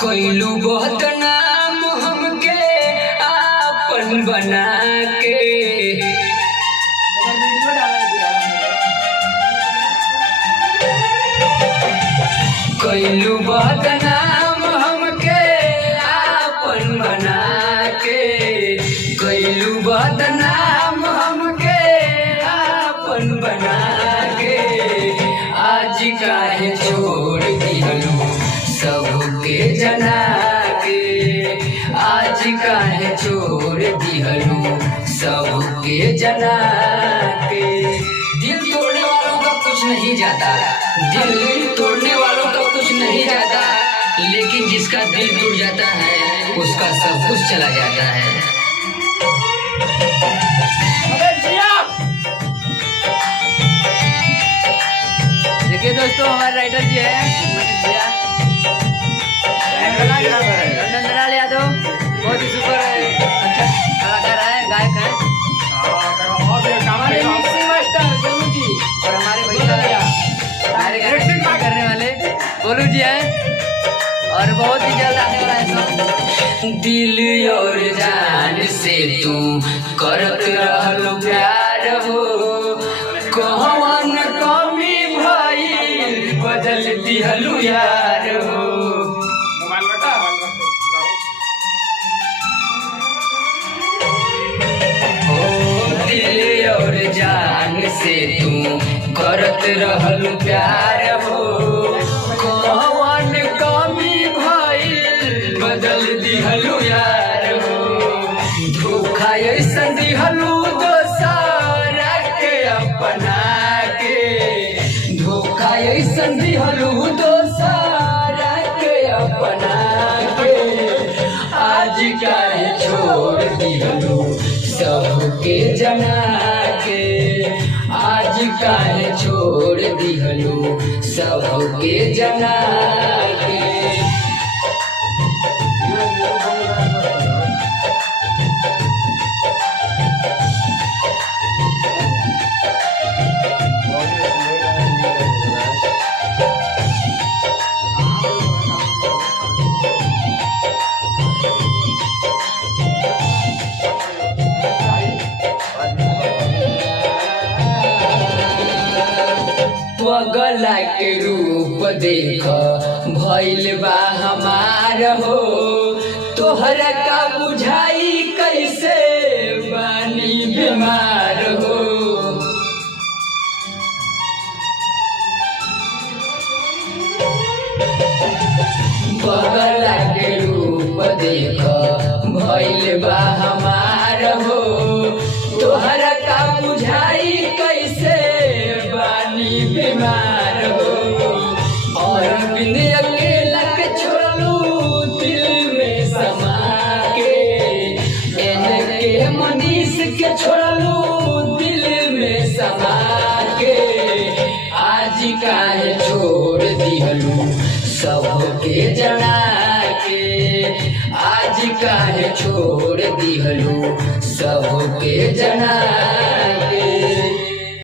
कोइलू बहुत नाम हमके आपन बना के, कोइलू बहुत नाम हमके आपन बना के, कोइलू बहुत नाम हमके आपन बना के। आज काहे छोड़ दिहलू सबके जना के, आज काहे छोड़ दिहलू सबके जना के। दिल तोड़ने वालों का कुछ नहीं जाता, दिल तोड़ने वालों का कुछ नहीं जाता, लेकिन जिसका दिल टूट जाता है उसका सब कुछ चला जाता है। देखिए दोस्तों, हमारे राइटर जी है नंदलाल यादव, बहुत ही सुपर अच्छा कलाकार है, गायक है। हमारे मिक्सिंग मास्टर गोलू जी और हमारे भैया डायरेक्टिंग करने वाले गोलू जी हैं, और बहुत ही जल्द आने वाला है सॉन्ग। दिल और जान से तू करत रहलो प्यार हो, कौन कमी भइल बदल दिहलू यार हो। दिल और जान से तू करत रहलू प्यार हो, कौन कमी भइल बदल दिहलू यार हो। धोखा ऐसा दिहलू दोसरा के अपना के, धोखा ऐसा दिहलू दोसरा के अपना के। आज काहे छोड़ दिहलू सबके जना के, आज काहे छोड़ दिहलू सबके जना के। पगला के रूप देख भइल बा हमार हो, तोहरा का बुझाई कैसे बानी बीमार हो। पगला के रूप देख भइल बा हमार हो, तोहरा का बुझाई कैसे बानी बीमार हो। और बिन अकेला के छोड़लू दिल में समा के, के मनीष के छोड़लू दिल में समा के। आज काहे छोड़ दिहलू सबके जना के, आज काहे छोड़ दिहलू सबके जना के।